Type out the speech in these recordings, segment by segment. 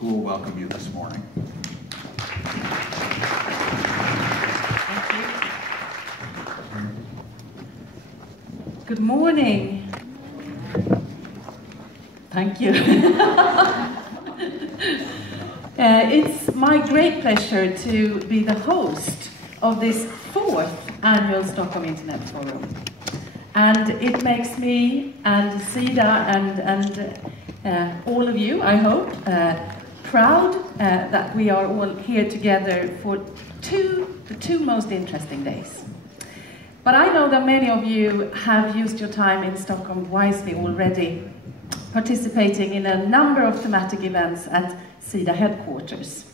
who will welcome you this morning. Good morning. Thank you. It's my great pleasure to be the host of this 4th annual Stockholm Internet Forum. And it makes me and Sida and all of you, I hope, proud that we are all here together for the two most interesting days. But I know that many of you have used your time in Stockholm wisely already, participating in a number of thematic events at Sida headquarters.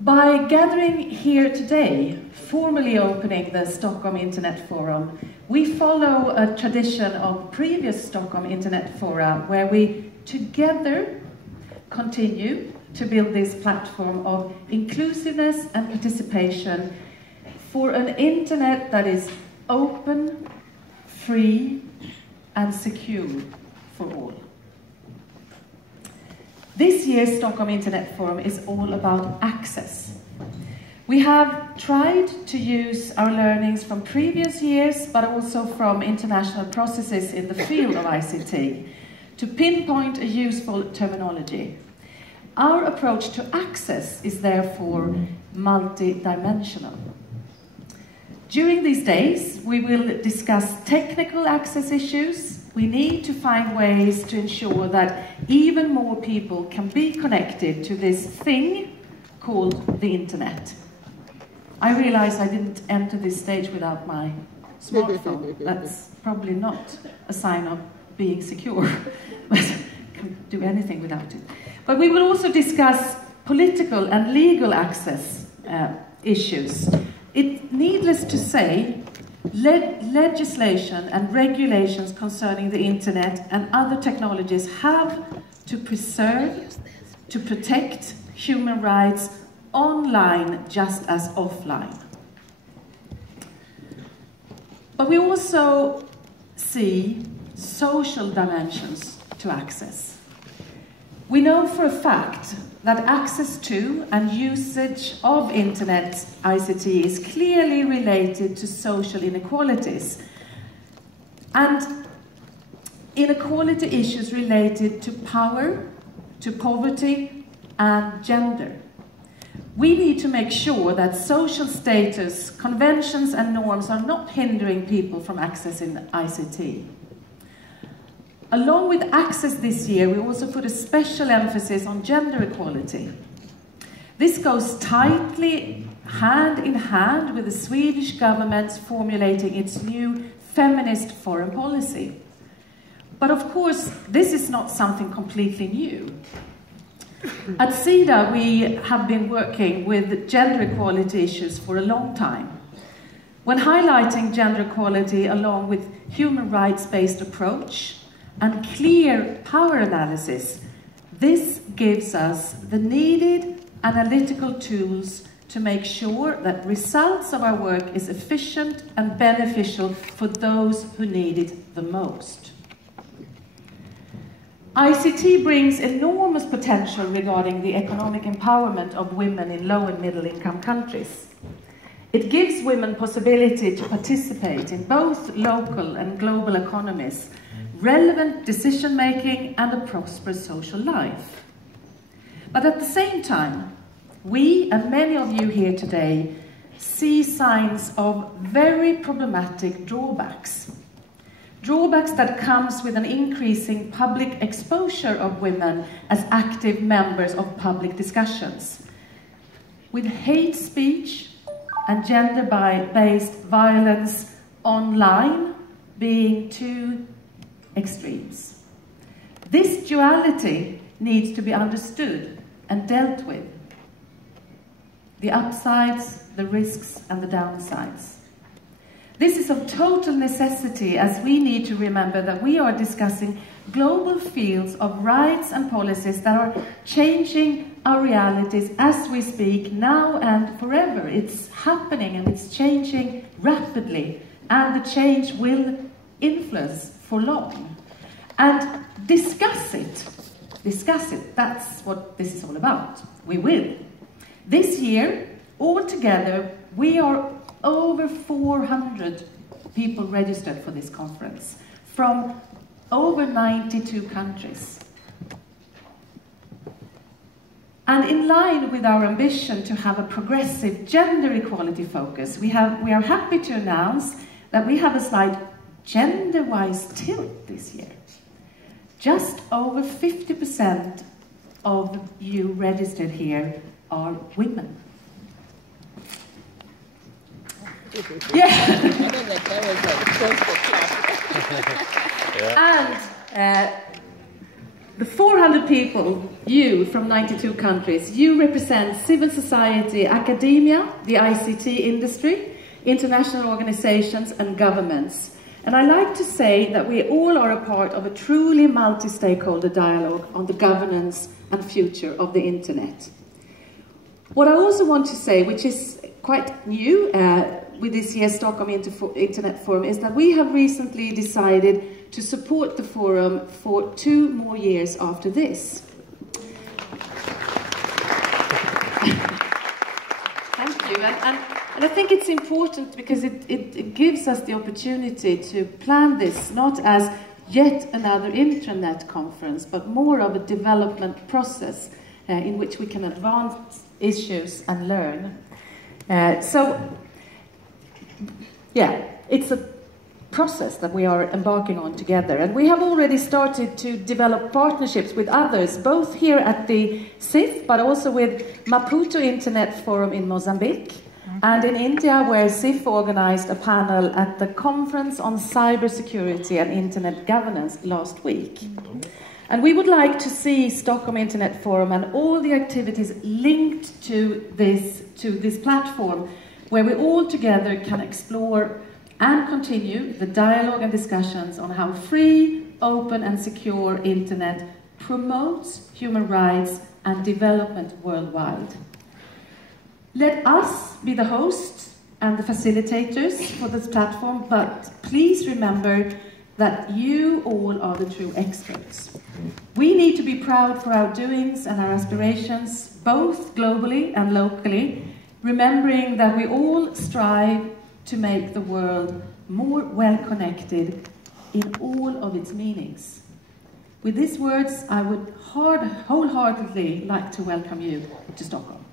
By gathering here today, formally opening the Stockholm Internet Forum, we follow a tradition of previous Stockholm Internet Fora where we together continue to build this platform of inclusiveness and participation for an internet that is open, free, and secure for all. This year's Stockholm Internet Forum is all about access. We have tried to use our learnings from previous years, but also from international processes in the field of ICT, to pinpoint a useful terminology. Our approach to access is therefore multi-dimensional. During these days, we will discuss technical access issues. We need to find ways to ensure that even more people can be connected to this thing called the internet. I realize I didn't enter this stage without my smartphone. That's probably not a sign of being secure, but I can't do anything without it. But we will also discuss political and legal access issues. Needless to say, legislation and regulations concerning the internet and other technologies have to preserve, to protect human rights online just as offline. But we also see social dimensions to access. We know for a fact that access to and usage of internet ICT is clearly related to social inequalities and inequality issues related to power, to poverty and gender. We need to make sure that social status, conventions and norms are not hindering people from accessing ICT. Along with access this year, we also put a special emphasis on gender equality. This goes tightly hand in hand with the Swedish government formulating its new feminist foreign policy. But of course, this is not something completely new. At Sida, we have been working with gender equality issues for a long time. When highlighting gender equality along with human rights-based approach and clear power analysis, this gives us the needed analytical tools to make sure that results of our work is efficient and beneficial for those who need it the most. ICT brings enormous potential regarding the economic empowerment of women in low and middle income countries. It gives women possibility to participate in both local and global economies, relevant decision-making and a prosperous social life. But at the same time, we and many of you here today see signs of very problematic drawbacks. Drawbacks that comes with an increasing public exposure of women as active members of public discussions, with hate speech and gender-based violence online being two extremes. This duality needs to be understood and dealt with. The upsides, the risks, and the downsides. This is of total necessity as we need to remember that we are discussing global fields of rights and policies that are changing our realities as we speak now and forever. It's happening and it's changing rapidly, and the change will influence for long. And discuss it discuss it. That's what this is all about. We will. This year, altogether, we are over 400 people registered for this conference from over 92 countries. And in line with our ambition to have a progressive gender equality focus, we are happy to announce that we have a slight gender-wise tilt this year. Just over 50% of you registered here are women. Yeah. And the 400 people, you from 92 countries, you represent civil society, academia, the ICT industry, international organizations and governments. And I like to say that we all are a part of a truly multi-stakeholder dialogue on the governance and future of the internet. What I also want to say, which is quite new with this year's Stockholm Internet Forum, is that we have recently decided to support the forum for 2 more years after this. Thank you. And I think it's important because it gives us the opportunity to plan this not as yet another intranet conference, but more of a development process in which we can advance issues and learn. So, yeah, it's a process that we are embarking on together. And we have already started to develop partnerships with others, both here at the CIF, but also with Maputo Internet Forum in Mozambique, and in India, where CIF organized a panel at the Conference on Cybersecurity and Internet Governance last week. And we would like to see Stockholm Internet Forum and all the activities linked to this platform, where we all together can explore and continue the dialogue and discussions on how free, open and secure internet promotes human rights and development worldwide. Let us be the hosts and the facilitators for this platform, but please remember that you all are the true experts. We need to be proud for our doings and our aspirations, both globally and locally, remembering that we all strive to make the world more well-connected in all of its meanings. With these words, I would wholeheartedly like to welcome you to Stockholm.